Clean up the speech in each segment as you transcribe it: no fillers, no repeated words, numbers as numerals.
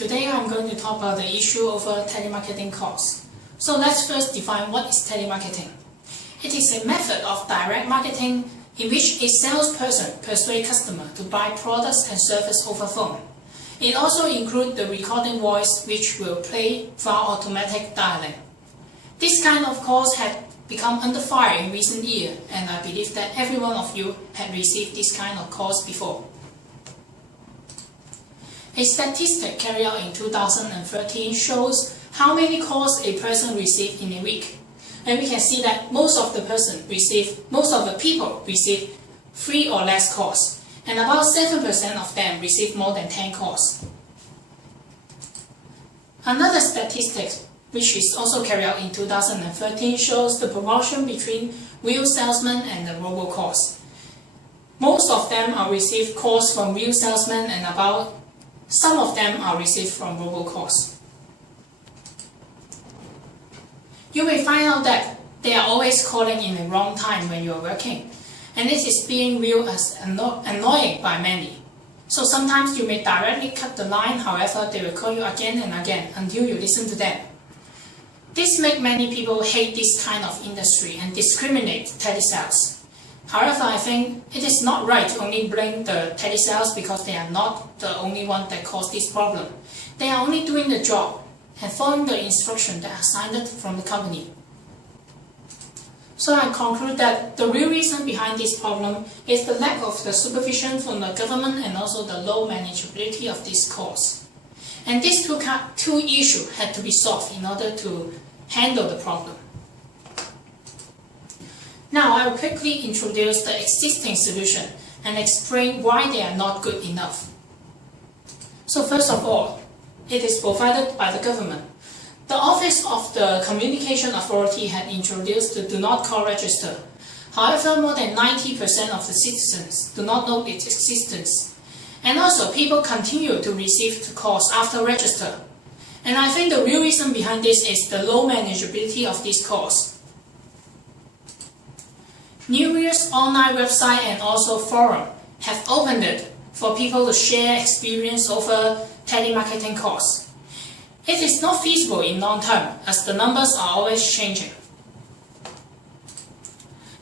Today I'm going to talk about the issue over telemarketing costs. So let's first define what is telemarketing. It is a method of direct marketing in which a salesperson persuades customers to buy products and services over phone. It also includes the recording voice which will play via automatic dialing. This kind of calls had become under fire in recent years, and I believe that every one of you had received this kind of calls before. A statistic carried out in 2013 shows how many calls a person receives in a week. And we can see that most of the people receive 3 or less calls, and about 7% of them receive more than 10 calls. Another statistic, which is also carried out in 2013, shows the proportion between real salesmen and the robocalls. Most of them are received calls from real salesmen, and about some of them are received from robocalls. You may find out that they are always calling in the wrong time when you are working, and this is being viewed as annoying by many. So sometimes you may directly cut the line, however they will call you again and again until you listen to them. This makes many people hate this kind of industry and discriminate telesales. However, I think it is not right to only blame the telesales because they are not the only one that caused this problem. They are only doing the job and following the instructions that are signed from the company. So I conclude that the real reason behind this problem is the lack of the supervision from the government and also the low manageability of this course. And these two issues had to be solved in order to handle the problem. Now I will quickly introduce the existing solution and explain why they are not good enough. So first of all, it is provided by the government. The Office of the Communication Authority had introduced the Do Not Call register. However, more than 90% of the citizens do not know its existence. And also, people continue to receive calls after register. And I think the real reason behind this is the low manageability of these calls. Numerous online websites and also forums have opened it for people to share experience over telemarketing calls. It is not feasible in long term as the numbers are always changing.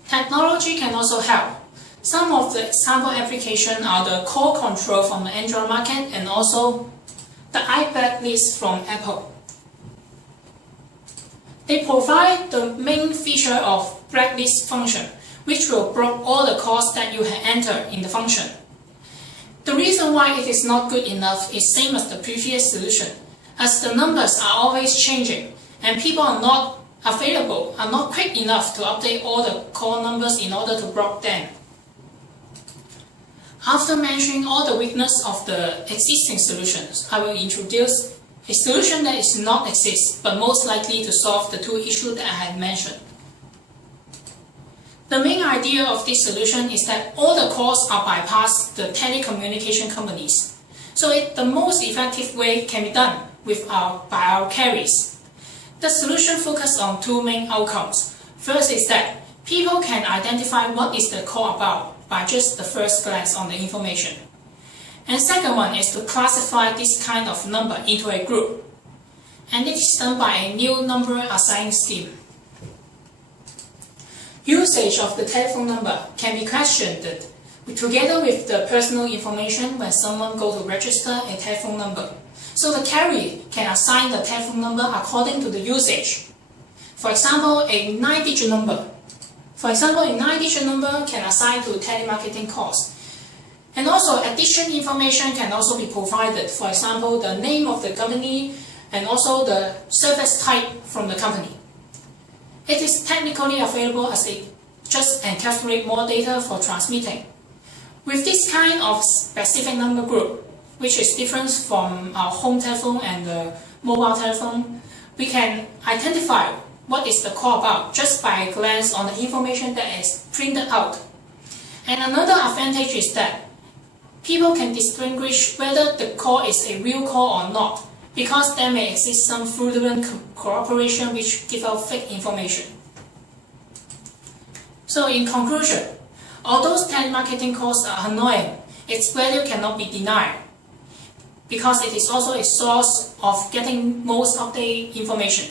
Technology can also help. Some of the example applications are the call control from the Android market and also the iPad list from Apple. They provide the main feature of blacklist function, which will block all the calls that you have entered in the function. The reason why it is not good enough is same as the previous solution, as the numbers are always changing and people are not quick enough to update all the call numbers in order to block them. After mentioning all the weaknesses of the existing solutions, I will introduce a solution that is not exist but most likely to solve the two issues that I had mentioned. The main idea of this solution is that all the calls are bypassed the telecommunication companies. So the most effective way can be done by our carriers. The solution focuses on two main outcomes. First is that people can identify what is the call about by just the first glance on the information. And second one is to classify this kind of number into a group. And it is done by a new number assigning scheme. Usage of the telephone number can be questioned together with the personal information when someone goes to register a telephone number. So the carrier can assign the telephone number according to the usage. For example, a 9-digit number. Can assign to telemarketing calls. And also additional information can also be provided. For example, the name of the company and also the service type from the company. It is technically available as a just encapsulate more data for transmitting. With this kind of specific number group, which is different from our home telephone and the mobile telephone, we can identify what is the call about just by a glance on the information that is printed out. And another advantage is that people can distinguish whether the call is a real call or not, because there may exist some fraudulent cooperation which give out fake information. So in conclusion, although telemarketing calls are annoying, its value cannot be denied. because it is also a source of getting most updated information.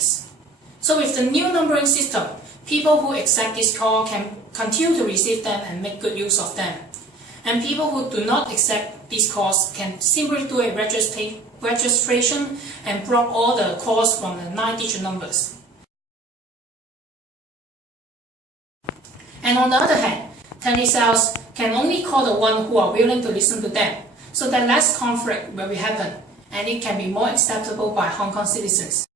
So with the new numbering system, people who accept this call can continue to receive them and make good use of them. And people who do not accept these calls can simply do a registration and block all the calls from the 9-digit numbers. And on the other hand, telesales can only call the ones who are willing to listen to them, so that less conflict will happen, and it can be more acceptable by Hong Kong citizens.